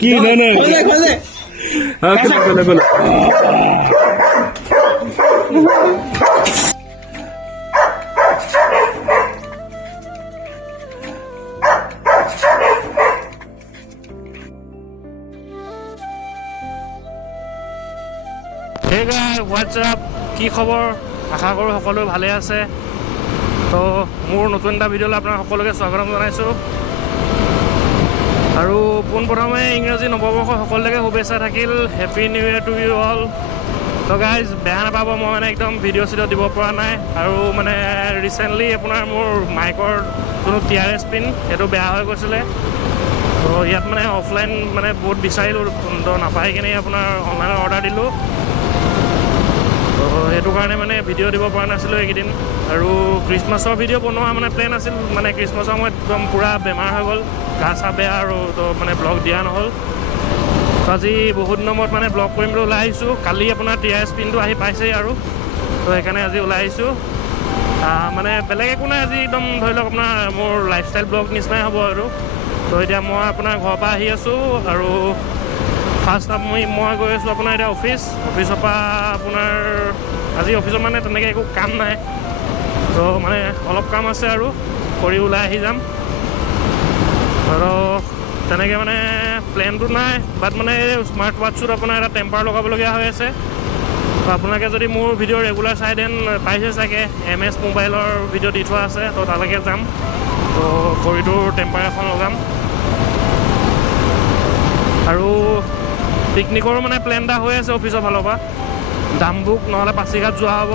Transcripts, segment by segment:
কি না খোলে Hey guys, what's up? কি খবৰ? আশা কৰোঁ সকলো ভালে আছে। তো মোৰ নতুন এটা ভিডিঅ'লৈ আপোনাক সকলোকে স্বাগতম জনাইছোঁ। আৰু পোনপ্ৰথমে ইংৰাজী নৱবৰ্ষ সকলোকে শুভেচ্ছা থাকিল। Happy new year to you all. তো গাইজ বেয়া নাপাব, মই মানে একদম ভিডিঅ' চিডিঅ' দিব পৰা নাই। আৰু মানে ৰিচেণ্টলি আপোনাৰ মোৰ মাইকৰ যোনটো TRS পিন সেইটো বেয়া হৈ গৈছিলে। তো ইয়াত মানে অফলাইন মানে বহুত বিচাৰিলোঁ, তো নাপাই কিনে আপোনাৰ অনলাইনত অৰ্ডাৰ দিলোঁ। তো সেইটো কাৰণে মানে ভিডিঅ' দিব পৰা নাছিলোঁ এইকেইদিন। আৰু খ্ৰীষ্টমাছৰ ভিডিঅ' বনোৱা মানে প্লেন আছিল, মানে খ্ৰীষ্টমাছৰ সময়ত একদম পূৰা বেমাৰ হৈ গ'ল, গা চা বেয়া, আৰু তো মানে ব্লগ দিয়া নহ'ল। তো আজি বহুত দিনৰ মূৰত মানে ব্লগ কৰিম বুলি ওলাই আহিছোঁ। কালি আপোনাৰ TRS পিনটো আহি পাইছেই, আৰু তো সেইকাৰণে আজি ওলাই আহিছোঁ। মানে বেলেগ একো নাই, আজি একদম ধৰি লওক আপোনাৰ মোৰ লাইফষ্টাইল ব্লগ নিচিনাই হ'ব। আৰু তো এতিয়া মই আপোনাৰ ঘৰৰ পৰা আহি আছোঁ, আৰু ফাৰ্ষ্ট মই গৈ আছোঁ আপোনাৰ এতিয়া অফিচৰ পৰা আপোনাৰ আজি অফিচত মানে তেনেকৈ একো কাম নাই, তো মানে অলপ কাম আছে আৰু কৰি ওলাই আহি যাম। আৰু তেনেকৈ মানে প্লেনটো নাই, বাট মানে স্মাৰ্ট ৱাটছটোত আপোনাৰ এটা টেম্পাৰ লগাবলগীয়া হৈ আছে। তো আপোনালোকে যদি মোৰ ভিডিঅ' ৰেগুলাৰ চাই দেন পাইছে চাগে, MS মোবাইলৰ ভিডিঅ' দি থোৱা আছে। তো তালৈকে যাম, তো ঘড়ীটোৰ টেম্পাৰ এখন লগাম। আৰু পিকনিকৰো মানে প্লেন এটা হৈ আছে অফিচৰ ফালৰ পৰা, ডাম্বুক নহ'লে পাছিঘাট যোৱা হ'ব।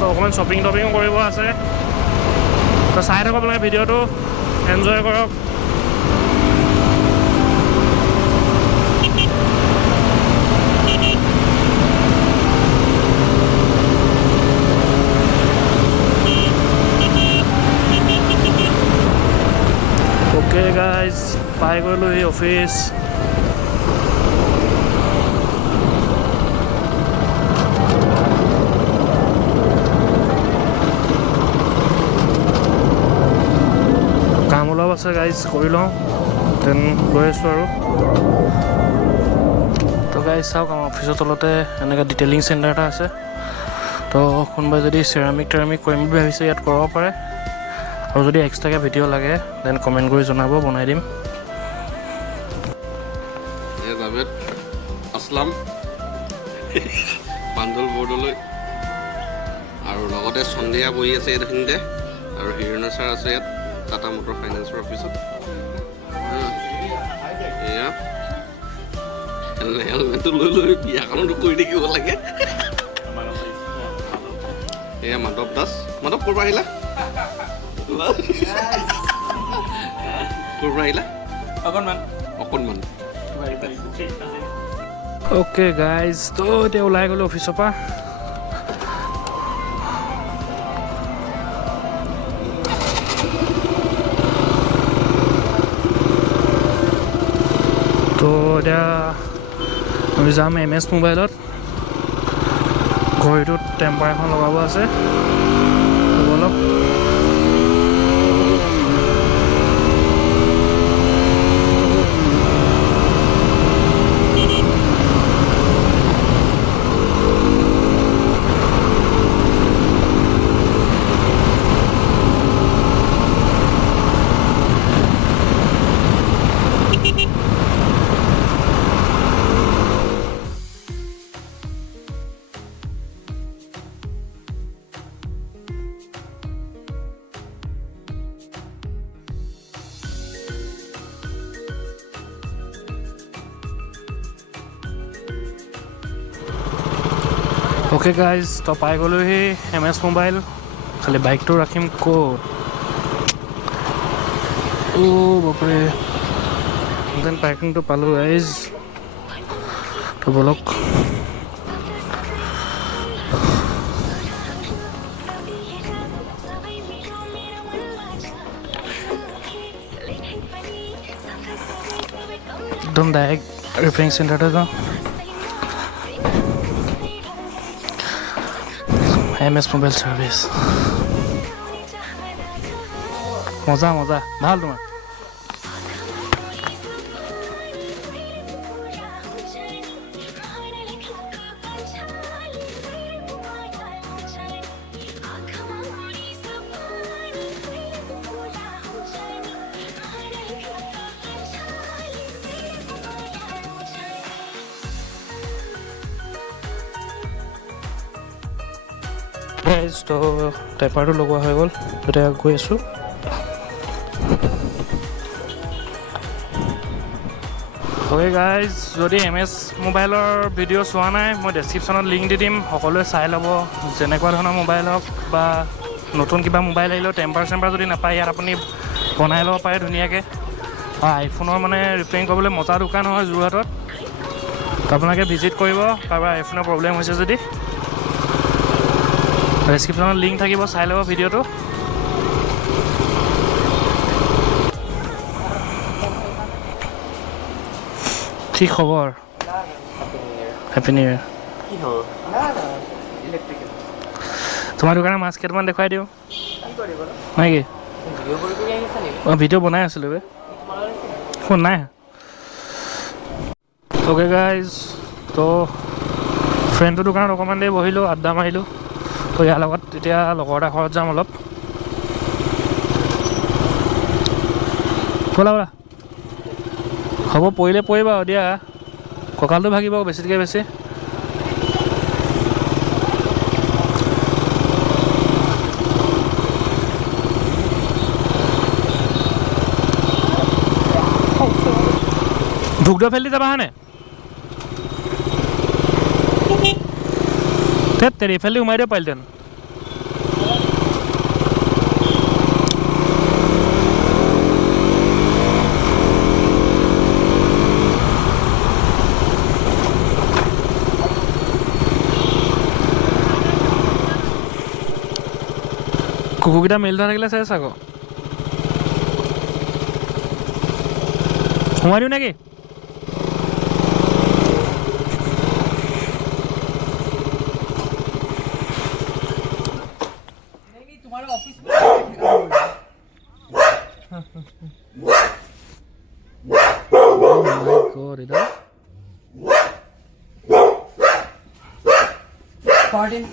তো অকণমান শ্বপিং টপিঙো কৰিব আছে। তো চাই থাকক আপোনালোকে ভিডিঅ'টো, এনজয় কৰক। অ'কে গাইজ, পাই গ'লোঁ এই অফিচ। কাম অলপ আছে গাইজ, কৰি লওঁ, দেন গৈ আছোঁ আৰু। তো গাইজ চাওক, আমাৰ অফিচৰ তলতে এনেকৈ ডিটেইলিং চেণ্টাৰ এটা আছে। তো কোনোবাই যদি চেৰামিক কৰিম বুলি ভাবিছে ইয়াত কৰিব পাৰে। আৰু যদি এক্সট্ৰাকৈ ভিডিঅ' লাগে দেন কমেণ্ট কৰি জনাব, বনাই দিম। আসলাম পাঞ্জল বৰ্ডলৈ, আৰু লগতে সন্ধিয়া বহি আছে এইখিনিতে, আৰু হিৰণা ছাৰ আছে ইয়াত টাটা মটৰ ফাইনেন্সৰ অফিচত। এয়া হেলমেটটো লৈ বিয়াখনতো কৰি থাকিব লাগে। এয়া মাধৱ দাস। মাধৱ ক'ৰ পৰা আহিলা? ক'ৰ পৰা আহিলা? অকণমান। অ'কে গাইজ, তো এতিয়া ওলাই গ'লোঁ অফিচৰ পৰা। তো এতিয়া আমি যাম MS মোবাইলত, ঘড়ীটোত টেম্পাৰ এখন লগাব আছে। অলপ অ'কে গাইজ, তো পাই গ'লোহি MS মোবাইল। খালি বাইকটো ৰাখিম ক'ত? বাপৰে, দেন পাৰ্কিংটো পালোঁ গাইজ। তো বলক। একদম ডাইৰেক্ট ৰিপেয়াৰিং চেণ্টাৰতে যাওঁ। MS মোবাইল চাৰ্ভিচ, মজা ভাল তোমাৰ। গাইজ তো টেপাৰটো লগোৱা হৈ গ'ল এতিয়া গৈ আছোঁ হয় গাইজ যদি MS মোবাইলৰ ভিডিঅ' চোৱা নাই মই ডেছক্ৰিপশ্যনত লিংক দি দিম সকলোৱে চাই ল'ব যেনেকুৱা ধৰণৰ মোবাইল হওক বা নতুন কিবা মোবাইল আহিলেও টেম্পাৰ যদি নাপায় ইয়াত আপুনি বনাই ল'ব পাৰে ধুনীয়াকৈ আইফোনৰ মানে ৰিপেয়াৰিং কৰিবলৈ মজা দোকান হয় যোৰহাটত আপোনালোকে ভিজিট কৰিব কাৰোবাৰ আইফোনৰ প্ৰব্লেম হৈছে যদি ডেছক্ৰিপশ্যনত লিংক থাকিব চাই ল'ব ভিডিঅ'টো কি খবৰ হেপী নিউ ইয়েৰ তোমাৰ দোকানৰ মাছ কেইটামান দেখুৱাই দিওঁ নাই কি অঁ ভিডিঅ' বনাই আছিলোঁ বে ফোন নাই অ'কে গাইজ তো ফ্ৰেণ্ডটোৰ দোকানত অকণমান দেৰি বহিলোঁ আড্ডা মাৰিলোঁ তো ইয়াৰ লগত এতিয়া লগৰ এটা ঘৰত যাম অলপ ব'লা ব'লা হ'ব পৰিলে পৰিবা আৰু দিয়া কঁকালটো ভাগিব বেছিতকৈ বেছি ঢুকদৈ ফেলি যাবা হয়নে ধেত তেৰি এইফালে সোমাই দিব পাৰিলহেঁতেন কুকুৰকেইটা মেলি থোৱা থাকিলে চাই চাগ সোমাই দিওঁ নেকি Pardon?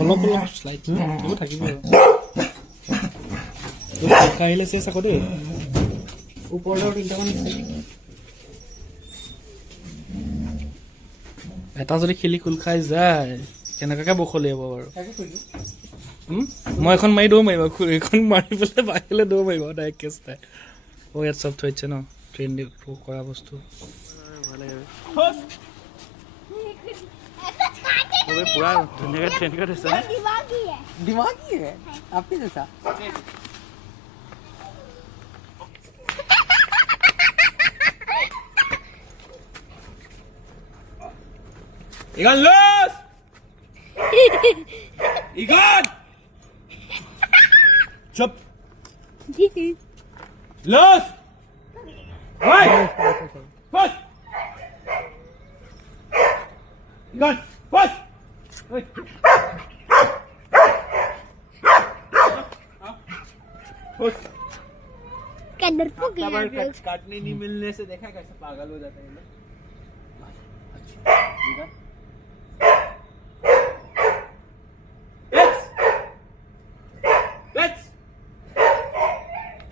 অলপ অলপ শ্লাইড থাকিব আহিলে চেচ আকৌ দেই ওপৰলৈ তিনিটামান এটা যদি খেলি খোল খাই যায় কেনেকুৱাকৈ বখলিয়াব বাৰু মই এখন মাৰি দৌৰ মাৰিব এইখন মাৰি পেলাই বাহিৰলৈ দৌৰ মাৰিব ডাইৰেক্ট কেছ নাই অঁ ইয়াত চব থৈছে ন ট্ৰেইন কৰা বস্তু पूरा धुनिया ट्रेन का हिस्सा है दिमागी है आपके जैसा Igan los Igan Chop los Hey Push Igan push क्या डरपोक है काटने नहीं मिलने से देखा कैसे पागल हो जाता है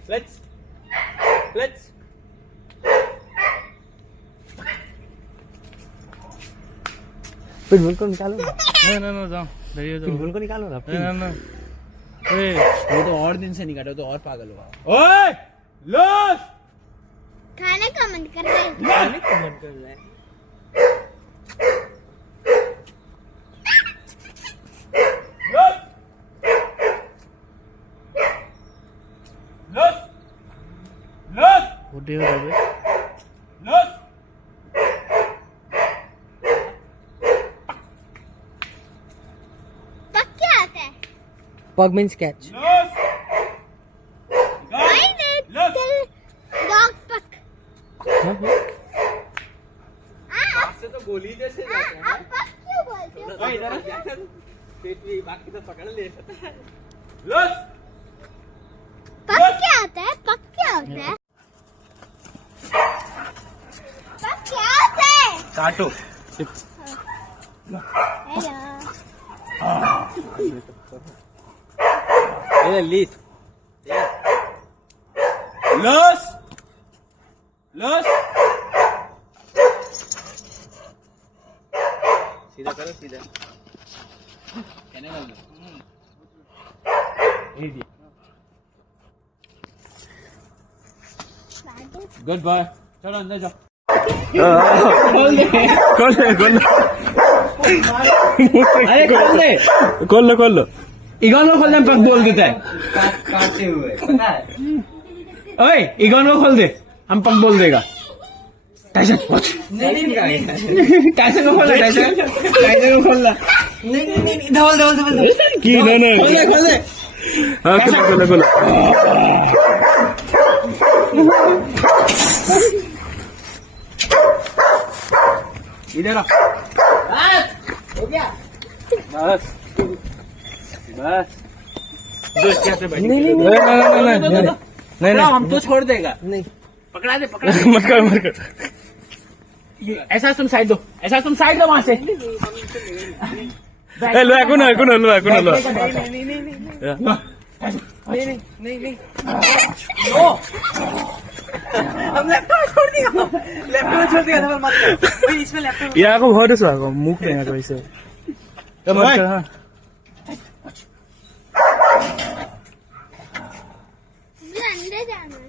Let's पिटबुल को निकालो ना ना जाओ पिटबुल को निकालो ना ना वो तो और दिन से नहीं काटा तो और पागल हुआ ओए लॉस खाने का मन कर रहा है खाने का मन कर रहा है लॉस लॉस लॉस बुढ़े हो गए loss Pug means catch. Loose. Why did Loose. till dog puck? से तो गोली जैसे आप puck क्यों बोलते हो? ओए इधर आ पेट में बाकी तो पकड़ ले Loose. पक क्या होता है? पक क्या होता है? पक क्या होता है? काटो हेलो ये लीस Loose. Loose. सीधा करो सीधा कहने वाला ये दी गुड बॉय चलो अंदर जाओ खोल दे अरे खोल लो इगोन को खोल दे पग बोल देता है काटते हुए पता है ओए इगोन को खोल दे हम पग बोल देगा टाइसन नहीं टाइसन को खोल ला नहीं धवल की नहीं खोल दे हाँ खोलो इधर आओ हो गया बस दोस्त कैसे बैठ नहीं हम तो छोड़ देगा नहीं पकड़ा दे मत कर ऐसा तुम साइड दो वहां से लो एको ना लो नहीं हम लैपटॉप छोड़ दिया था मत करो इसमें लैपटॉप या को घर से आको मुख में आको इसे तो मत कर हां मुझे अंदर जाना है।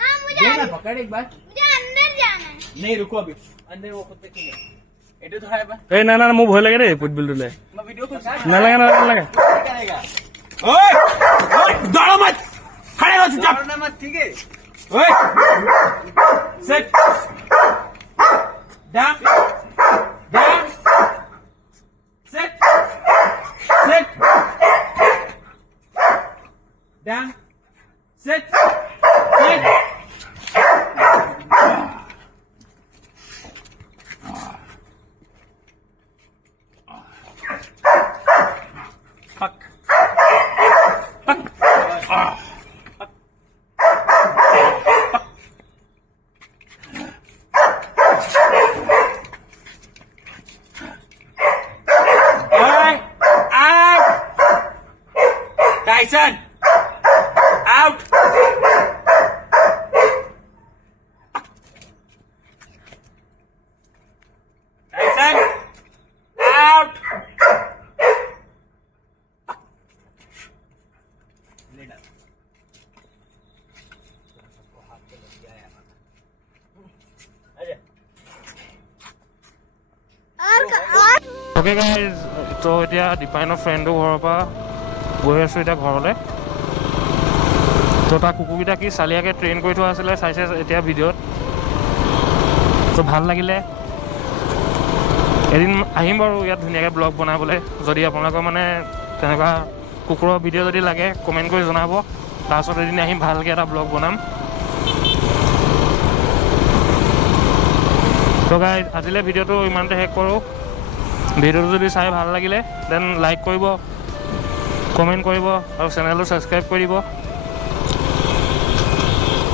हाँ मुझे पकड़ एक बार मुझे अंदर जाना है। नहीं रुको अभी अंदर वो खुद देखेंगे एटो थोड़ा है बा ए ना मुंह भय लगे रे पुटबिल ले मैं वीडियो को ना लगा करेगा ओए दौड़ो मत खड़े हो चुपचाप छोड़ना मत ठीक है ओए set down set down set Tyson, out. Tyson, out. और ओके गाइज तो এতিয়া দীপায়নৰ ফ্ৰেণ্ডৰ ঘৰৰ পৰা গৈ আছোঁ এতিয়া ঘৰলৈ তো তাৰ কুকুৰকেইটা কি চালিয়াকৈ ট্ৰেইন কৰি থোৱা আছিলে চাইছে এতিয়া ভিডিঅ'ত তো ভাল লাগিলে এদিন আহিম বাৰু ইয়াত ধুনীয়াকৈ ব্লগ বনাবলৈ যদি আপোনালোকৰ মানে তেনেকুৱা কুকুৰৰ ভিডিঅ' যদি লাগে কমেণ্ট কৰি জনাব তাৰপিছত এদিন আহিম ভালকৈ এটা ব্লগ বনাম তো গাইজ আজিলৈ ভিডিঅ'টো ইমানতে শেষ কৰোঁ ভিডিঅ'টো যদি চাই ভাল লাগিলে দেন লাইক কৰিব কমেণ্ট কৰিব আৰু চেনেলটো ছাবস্ক্ৰাইব কৰি দিব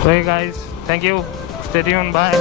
okay guys thank you stay tune by